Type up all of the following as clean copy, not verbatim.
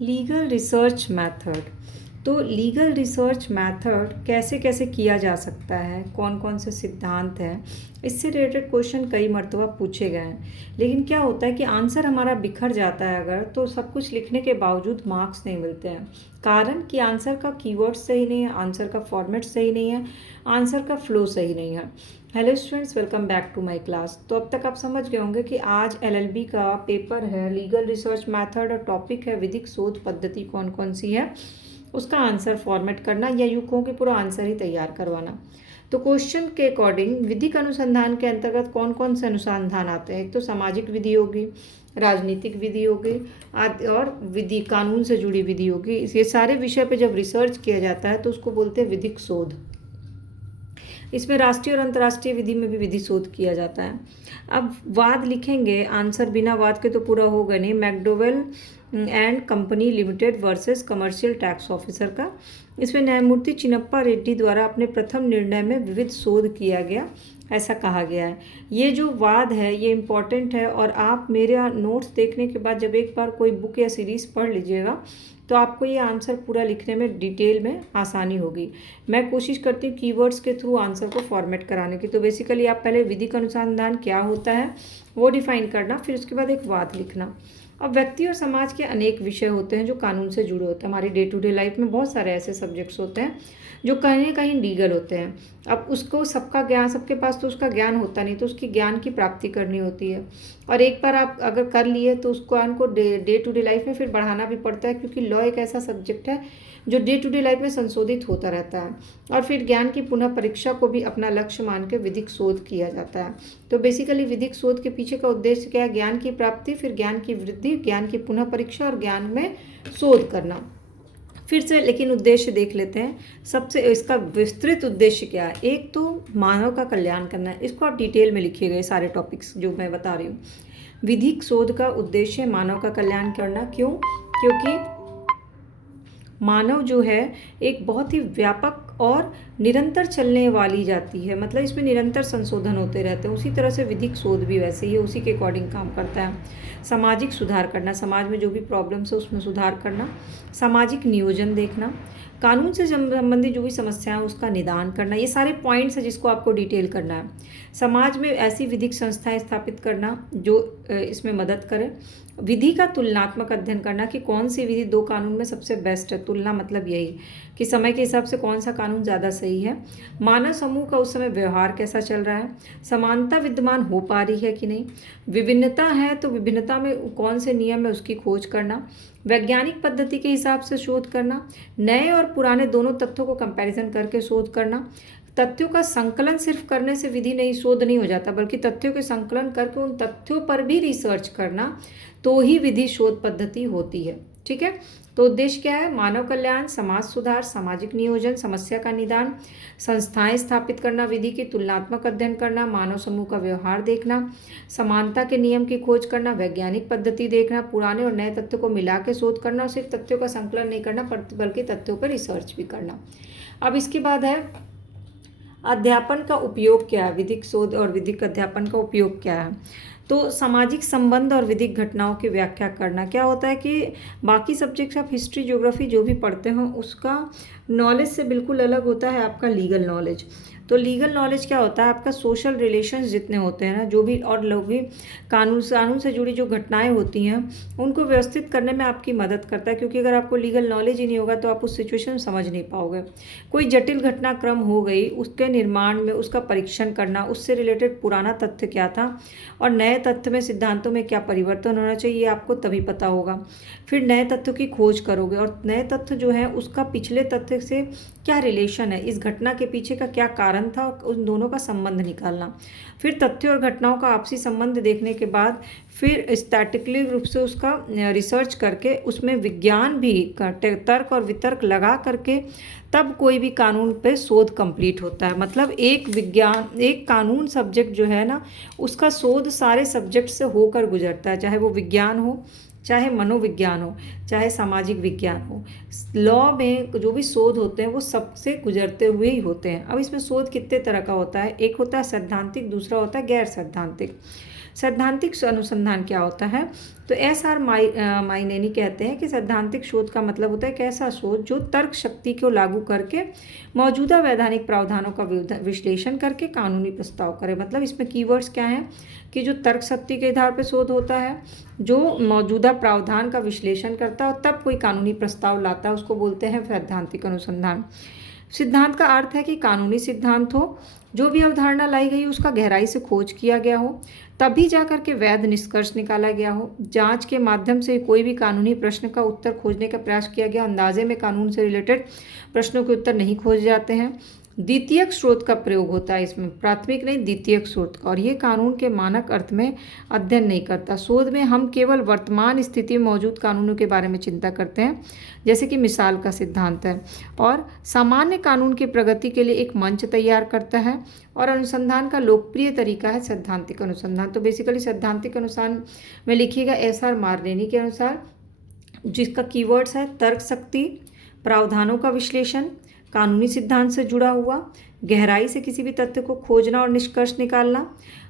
Legal research method. तो legal research method कैसे कैसे किया जा सकता है, कौन कौन से सिद्धांत हैं, इससे रिलेटेड क्वेश्चन कई मरतबा पूछे गए हैं। लेकिन क्या होता है कि आंसर हमारा बिखर जाता है अगर, तो सब कुछ लिखने के बावजूद मार्क्स नहीं मिलते हैं। कारण कि आंसर का कीवर्ड सही नहीं है, आंसर का फॉर्मेट सही नहीं है, आंसर का फ्लो सही नहीं है। Hello students, welcome back to my class. तो अब तक आप समझ गए होंगे कि आज एलएलबी का पेपर है लीगल रिसर्च मेथड और टॉपिक है विधिक शोध पद्धति कौन कौन सी है, उसका आंसर फॉर्मेट करना या यूँ कहो कि पूरा आंसर ही तैयार करवाना। तो क्वेश्चन के अकॉर्डिंग विधिक अनुसंधान के अंतर्गत कौन कौन से अनुसंधान आते हैं। एक तो सामाजिक विधि होगी, राजनीतिक विधि होगी आदि, और विधि कानून से जुड़ी विधि होगी। ये सारे विषय पे जब रिसर्च किया जाता है तो उसको बोलते हैं विधिक शोध। इसमें राष्ट्रीय और अंतर्राष्ट्रीय विधि में भी विधि शोध किया जाता है। अब वाद लिखेंगे, आंसर बिना वाद के तो पूरा होगा नहीं। McDowell and company limited versus commercial tax officer का, इसमें न्यायमूर्ति चिन्नप्पा रेड्डी द्वारा अपने प्रथम निर्णय में विविध शोध किया गया, ऐसा कहा गया है। ये जो वाद है ये इम्पॉर्टेंट है, और आप मेरा नोट्स देखने के बाद जब एक बार कोई बुक या सीरीज़ पढ़ लीजिएगा तो आपको ये आंसर पूरा लिखने में डिटेल में आसानी होगी। मैं कोशिश करती हूँ कीवर्ड्स के थ्रू आंसर को फॉर्मेट कराने की। तो बेसिकली आप पहले विधिक अनुसंधान क्या होता है वो डिफाइन करना, फिर उसके बाद एक वाद लिखना। अब व्यक्ति और समाज के अनेक विषय होते हैं जो कानून से जुड़े होते हैं। हमारी डे टू डे लाइफ में बहुत सारे ऐसे सब्जेक्ट्स होते हैं जो कहीं ना कहीं लीगल होते हैं। अब उसको सबका ज्ञान, सबके पास तो उसका ज्ञान होता नहीं, तो उसकी ज्ञान की प्राप्ति करनी होती है। और एक बार आप अगर कर लिए तो उसको उनको डे टू डे लाइफ में फिर बढ़ाना भी पड़ता है, क्योंकि लॉ एक ऐसा सब्जेक्ट है जो डे टू डे लाइफ में संशोधित होता रहता है। और फिर ज्ञान की पुनः परीक्षा को भी अपना लक्ष्य मान के विधिक शोध किया जाता है। तो बेसिकली विधिक शोध के पीछे का उद्देश्य क्या है? ज्ञान की प्राप्ति, फिर ज्ञान की वृद्धि, ज्ञान की पुनः परीक्षा और ज्ञान में शोध करना। फिर से लेकिन उद्देश्य देख लेते हैं। सबसे इसका विस्तृत उद्देश्य क्या है? एक तो मानव का कल्याण करना है। इसको आप डिटेल में लिखिएगा, ये सारे टॉपिक्स जो मैं बता रही हूँ। विधिक शोध का उद्देश्य मानव का कल्याण करना। क्यों? क्योंकि मानव जो है एक बहुत ही व्यापक और निरंतर चलने वाली जाति है, मतलब इसमें निरंतर संशोधन होते रहते हैं। उसी तरह से विधिक शोध भी वैसे ही है, उसी के अकॉर्डिंग काम करता है। सामाजिक सुधार करना, समाज में जो भी प्रॉब्लम्स है उसमें सुधार करना। सामाजिक नियोजन देखना, कानून से संबंधित जो भी समस्या है उसका निदान करना। ये सारे पॉइंट्स हैं जिसको आपको डिटेल करना है। समाज में ऐसी विधिक संस्थाएं स्थापित करना जो इसमें मदद करे। विधि का तुलनात्मक अध्ययन करना कि कौन सी विधि दो कानून में सबसे बेस्ट है। तुलना मतलब यही कि समय के हिसाब से कौन सा कानून ज़्यादा सही है। मानव समूह का उस समय व्यवहार कैसा चल रहा है। समानता विद्यमान हो पा रही है कि नहीं। विभिन्नता है तो विभिन्नता में कौन से नियम है उसकी खोज करना। वैज्ञानिक पद्धति के हिसाब से शोध करना। नए और पुराने दोनों तथ्यों को कंपैरिजन करके शोध करना। तथ्यों का संकलन सिर्फ करने से विधि नहीं, शोध नहीं हो जाता, बल्कि तथ्यों के संकलन करके उन तथ्यों पर भी रिसर्च करना, तो ही विधि शोध पद्धति होती है। ठीक है, तो उद्देश्य क्या है? मानव कल्याण, समाज सुधार, सामाजिक नियोजन, समस्या का निदान, संस्थाएं स्थापित करना, विधि की तुलनात्मक अध्ययन करना, मानव समूह का व्यवहार देखना, समानता के नियम की खोज करना, वैज्ञानिक पद्धति देखना, पुराने और नए तथ्यों को मिला के शोध करना, और सिर्फ तथ्यों का संकलन नहीं करना बल्कि तथ्यों पर रिसर्च भी करना। अब इसके बाद है अध्यापन का उपयोग क्या है। विधिक शोध और विधिक अध्यापन का उपयोग क्या है? तो सामाजिक संबंध और विधिक घटनाओं की व्याख्या करना। क्या होता है कि बाकी सब्जेक्ट्स आप हिस्ट्री, ज्योग्राफी जो भी पढ़ते हो उसका नॉलेज से बिल्कुल अलग होता है आपका लीगल नॉलेज। तो लीगल नॉलेज क्या होता है? आपका सोशल रिलेशंस जितने होते हैं ना, जो भी और लोग भी कानून से जुड़ी जो घटनाएं होती हैं उनको व्यवस्थित करने में आपकी मदद करता है, क्योंकि अगर आपको लीगल नॉलेज ही नहीं होगा तो आप उस सिचुएशन में समझ नहीं पाओगे। कोई जटिल घटनाक्रम हो गई, उसके निर्माण में उसका परीक्षण करना, उससे रिलेटेड पुराना तथ्य क्या था और नए तथ्य में सिद्धांतों में क्या परिवर्तन होना चाहिए, आपको तभी पता होगा। फिर नए तथ्यों की खोज करोगे और नए तथ्य जो है उसका पिछले तथ्य से क्या रिलेशन है, इस घटना के पीछे का क्या कारण था, उन दोनों का संबंध निकालना। फिर तथ्यों और घटनाओं का आपसी संबंध देखने के बाद फिर स्टैटिकली रूप से उसका रिसर्च करके उसमें विज्ञान भी तर्क और वितर्क लगा करके तब कोई भी कानून पे शोध कंप्लीट होता है। मतलब एक कानून सब्जेक्ट जो है ना उसका शोध सारे सब्जेक्ट से होकर गुजरता है, चाहे वो विज्ञान हो, चाहे मनोविज्ञान हो, चाहे सामाजिक विज्ञान हो। लॉ में जो भी शोध होते हैं वो सबसे गुजरते हुए ही होते हैं। अब इसमें शोध कितने तरह का होता है? एक होता है सैद्धांतिक, दूसरा होता है गैर सैद्धांतिक। सैद्धांतिक अनुसंधान क्या होता है? तो एस.आर. माइनेनी कहते हैं कि सैद्धांतिक शोध का मतलब होता है एक ऐसा शोध जो तर्क शक्ति को लागू करके मौजूदा वैधानिक प्रावधानों का विश्लेषण करके कानूनी प्रस्ताव करे। मतलब इसमें कीवर्ड्स क्या हैं कि जो तर्क शक्ति के आधार पर शोध होता है, जो मौजूदा प्रावधान का विश्लेषण करता है और तब कोई कानूनी प्रस्ताव लाता है, उसको बोलते हैं सैद्धांतिक अनुसंधान। सिद्धांत का अर्थ है कि कानूनी सिद्धांत हो, जो भी अवधारणा लाई गई उसका गहराई से खोज किया गया हो, तभी जाकर के वैध निष्कर्ष निकाला गया हो। जांच के माध्यम से कोई भी कानूनी प्रश्न का उत्तर खोजने का प्रयास किया गया। अंदाजे में कानून से रिलेटेड प्रश्नों के उत्तर नहीं खोजे जाते हैं। द्वितीयक स्रोत का प्रयोग होता है इसमें, प्राथमिक नहीं द्वितीयक स्रोत का, और ये कानून के मानक अर्थ में अध्ययन नहीं करता। शोध में हम केवल वर्तमान स्थिति में मौजूद कानूनों के बारे में चिंता करते हैं, जैसे कि मिसाल का सिद्धांत है, और सामान्य कानून की प्रगति के लिए एक मंच तैयार करता है। और अनुसंधान का लोकप्रिय तरीका है सैद्धांतिक अनुसंधान। तो बेसिकली सैद्धांतिक अनुसंधान में लिखिएगा एस.आर. मार्नेनी के अनुसार, जिसका कीवर्ड्स है तर्क शक्ति, प्रावधानों का विश्लेषण, कानूनी सिद्धांत से जुड़ा हुआ, गहराई से किसी भी तथ्य को खोजना और निष्कर्ष निकालना,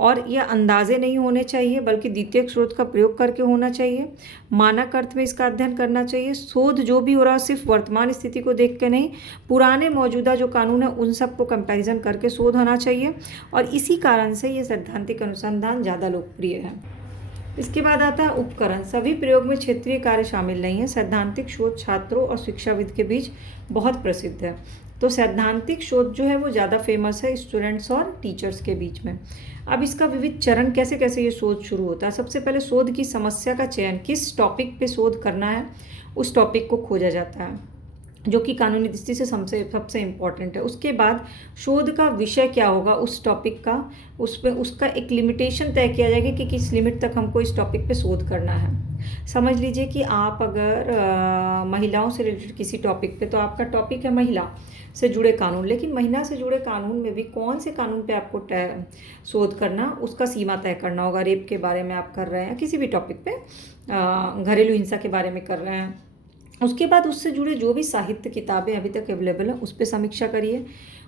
और यह अंदाजे नहीं होने चाहिए बल्कि द्वितीयक स्रोत का प्रयोग करके होना चाहिए। मानक अर्थ में इसका अध्ययन करना चाहिए। शोध जो भी हो रहा है सिर्फ वर्तमान स्थिति को देख के नहीं, पुराने मौजूदा जो कानून है उन सब को कंपैरिजन करके शोध होना चाहिए, और इसी कारण से ये सैद्धांतिक अनुसंधान ज़्यादा लोकप्रिय है। इसके बाद आता है उपकरण। सभी प्रयोग में क्षेत्रीय कार्य शामिल नहीं है। सैद्धांतिक शोध छात्रों और शिक्षाविद के बीच बहुत प्रसिद्ध है। तो सैद्धांतिक शोध जो है वो ज़्यादा फेमस है स्टूडेंट्स और टीचर्स के बीच में। अब इसका विविध चरण कैसे कैसे ये शोध शुरू होता है। सबसे पहले शोध की समस्या का चयन, किस टॉपिक पे शोध करना है उस टॉपिक को खोजा जाता है, जो कि कानूनी दृष्टि से सबसे इम्पॉर्टेंट है। उसके बाद शोध का विषय क्या होगा उस टॉपिक का, उस पर उसका एक लिमिटेशन तय किया जाएगा कि किस लिमिट तक हमको इस टॉपिक पे शोध करना है। समझ लीजिए कि आप अगर महिलाओं से रिलेटेड किसी टॉपिक पे, तो आपका टॉपिक है महिला से जुड़े कानून, लेकिन महिला से जुड़े कानून में भी कौन से कानून पे आपको शोध करना, उसका सीमा तय करना होगा। रेप के बारे में आप कर रहे हैं, किसी भी टॉपिक पे, घरेलू हिंसा के बारे में कर रहे हैं। उसके बाद उससे जुड़े जो भी साहित्य किताबें अभी तक अवेलेबल हैं उस पर समीक्षा करिए,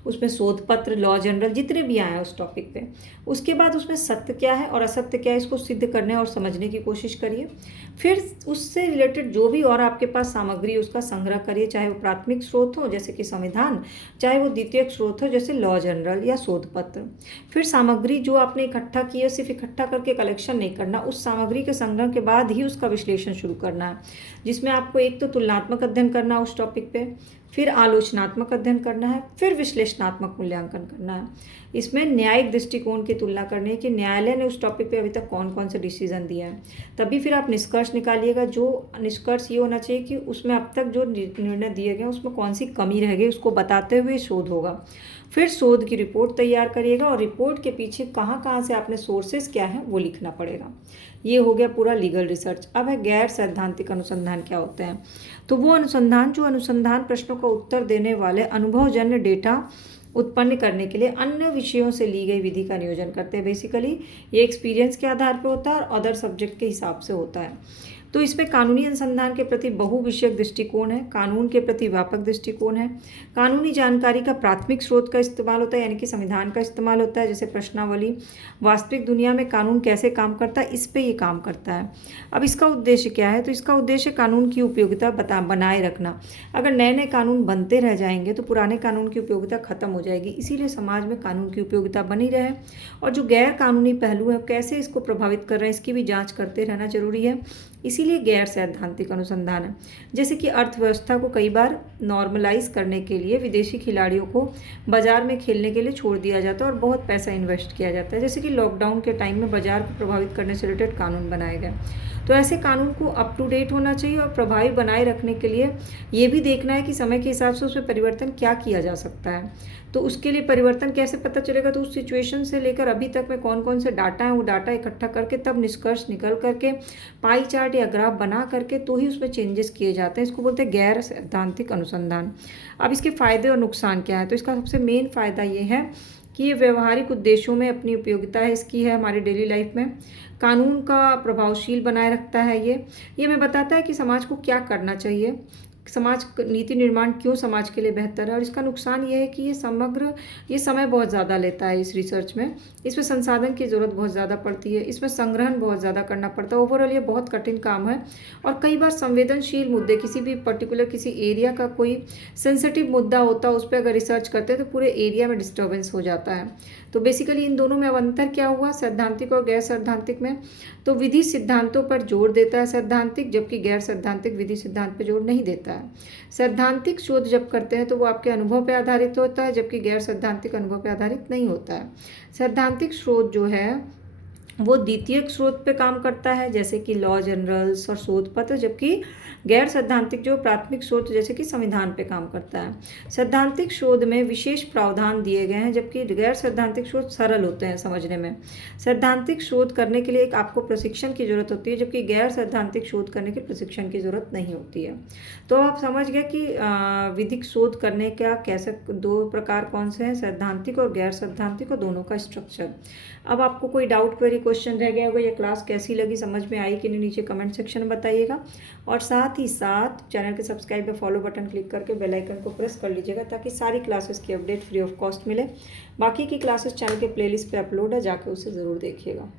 उसमें शोध पत्र, लॉ जनरल जितने भी आए हैं उस टॉपिक पे। उसके बाद उसमें सत्य क्या है और असत्य क्या है इसको सिद्ध करने और समझने की कोशिश करिए। फिर उससे रिलेटेड जो भी और आपके पास सामग्री है उसका संग्रह करिए, चाहे वो प्राथमिक स्रोत हो जैसे कि संविधान, चाहे वो द्वितीयक स्रोत हो जैसे लॉ जनरल या शोध पत्र। फिर सामग्री जो आपने इकट्ठा की है सिर्फ इकट्ठा करके कलेक्शन नहीं करना, उस सामग्री के संग्रह के बाद ही उसका विश्लेषण शुरू करना है, जिसमें आपको एक तो तुलनात्मक अध्ययन करना है उस टॉपिक पे, फिर आलोचनात्मक अध्ययन करना है, फिर विश्लेषणात्मक मूल्यांकन करना है। इसमें न्यायिक दृष्टिकोण की तुलना करनी है कि न्यायालय ने उस टॉपिक पे अभी तक कौन कौन से डिसीजन दिया है। तभी फिर आप निष्कर्ष निकालिएगा। जो निष्कर्ष ये होना चाहिए कि उसमें अब तक जो निर्णय दिए गए उसमें कौन सी कमी रह गई उसको बताते हुए शोध होगा। फिर शोध की रिपोर्ट तैयार करिएगा और रिपोर्ट के पीछे कहाँ कहाँ से आपने सोर्सेज क्या है वो लिखना पड़ेगा। ये हो गया पूरा लीगल रिसर्च। अब है गैर सैद्धांतिक अनुसंधान क्या होते हैं। तो वो अनुसंधान जो अनुसंधान प्रश्नों का उत्तर देने वाले अनुभवजन्य डेटा उत्पन्न करने के लिए अन्य विषयों से ली गई विधि का नियोजन करते हैं। बेसिकली ये एक्सपीरियंस के आधार पर होता है और अदर सब्जेक्ट के हिसाब से होता है। तो इसमें कानूनी अनुसंधान के प्रति बहुविषयक दृष्टिकोण है, कानून के प्रति व्यापक दृष्टिकोण है, कानूनी जानकारी का प्राथमिक स्रोत का इस्तेमाल होता है यानी कि संविधान का इस्तेमाल होता है, जैसे प्रश्नावली, वास्तविक दुनिया में कानून कैसे काम करता है इस पे ये काम करता है। अब इसका उद्देश्य क्या है, तो इसका उद्देश्य कानून की उपयोगिता बनाए रखना। अगर नए नए कानून बनते रह जाएंगे तो पुराने कानून की उपयोगिता खत्म हो जाएगी, इसीलिए समाज में कानून की उपयोगिता बनी रहे और जो गैर कानूनी पहलू है कैसे इसको प्रभावित कर रहे हैं इसकी भी जाँच करते रहना जरूरी है। इसीलिए गैर सैद्धांतिक अनुसंधान है। जैसे कि अर्थव्यवस्था को कई बार नॉर्मलाइज करने के लिए विदेशी खिलाड़ियों को बाजार में खेलने के लिए छोड़ दिया जाता है और बहुत पैसा इन्वेस्ट किया जाता है। जैसे कि लॉकडाउन के टाइम में बाजार को प्रभावित करने से रिलेटेड कानून बनाए गए। तो ऐसे कानून को अप टू डेट होना चाहिए और प्रभावी बनाए रखने के लिए ये भी देखना है कि समय के हिसाब से उसमें परिवर्तन क्या किया जा सकता है। तो उसके लिए परिवर्तन कैसे पता चलेगा, तो उस सिचुएशन से लेकर अभी तक में कौन कौन से डाटा हैं वो डाटा इकट्ठा करके तब निष्कर्ष निकल करके पाई चार्ट या ग्राफ बना करके तो ही उसमें चेंजेस किए जाते हैं। इसको बोलते हैं गैर सैद्धांतिक अनुसंधान। अब इसके फ़ायदे और नुकसान क्या है, तो इसका सबसे मेन फ़ायदा ये है कि ये व्यवहारिक उद्देश्यों में अपनी उपयोगिता है इसकी है हमारी डेली लाइफ में। कानून का प्रभावशील बनाए रखता है ये हमें बताता है कि समाज को क्या करना चाहिए, समाज नीति निर्माण क्यों समाज के लिए बेहतर है, और इसका नुकसान ये है कि ये समय बहुत ज़्यादा लेता है इस रिसर्च में। इसमें संसाधन की ज़रूरत बहुत ज़्यादा पड़ती है, इसमें संग्रहण बहुत ज़्यादा करना पड़ता है। ओवरऑल ये बहुत कठिन काम है, और कई बार संवेदनशील मुद्दे, किसी भी पर्टिकुलर किसी एरिया का कोई सेंसिटिव मुद्दा होता है, उस पर अगर रिसर्च करते हैं तो पूरे एरिया में डिस्टर्बेंस हो जाता है। तो बेसिकली इन दोनों में अब अंतर क्या हुआ, सैद्धांतिक और गैर सैद्धांतिक में? तो विधि सिद्धांतों पर जोर देता है सैद्धांतिक, जबकि गैर सैद्धांतिक विधि सिद्धांत पर जोर नहीं देता है। सैद्धांतिक शोध जब करते हैं तो वो आपके अनुभव पर आधारित होता है, जबकि गैर सैद्धांतिक अनुभव पर आधारित नहीं होता है। सैद्धांतिक शोध जो है वो द्वितीयक स्रोत पे काम करता है, जैसे कि लॉ जर्नल्स और शोध पत्र, जबकि गैर सैद्धांतिक जो प्राथमिक स्रोत जैसे कि संविधान पे काम करता है। सैद्धांतिक शोध में विशेष प्रावधान दिए गए हैं, जबकि गैर सैद्धांतिक शोध सरल होते हैं समझने में। सैद्धांतिक शोध करने के लिए एक आपको प्रशिक्षण की जरूरत होती है, जबकि गैर सैद्धांतिक शोध करने के प्रशिक्षण की जरूरत नहीं होती है। तो आप समझ गए कि विधिक शोध करने का कैसे दो प्रकार कौन से हैं, सैद्धांतिक और गैर सैद्धांतिक, और दोनों का स्ट्रक्चर। अब आपको कोई डाउट, क्वेरी, क्वेश्चन रह गया होगा, ये क्लास कैसी लगी, समझ में आई कि नहीं, नीचे कमेंट सेक्शन में बताइएगा। और साथ ही साथ चैनल के सब्सक्राइब या फॉलो बटन क्लिक करके बेल आइकन को प्रेस कर लीजिएगा, ताकि सारी क्लासेस की अपडेट फ्री ऑफ कॉस्ट मिले। बाकी की क्लासेस चैनल के प्लेलिस्ट पे अपलोड है, जाके उसे ज़रूर देखिएगा।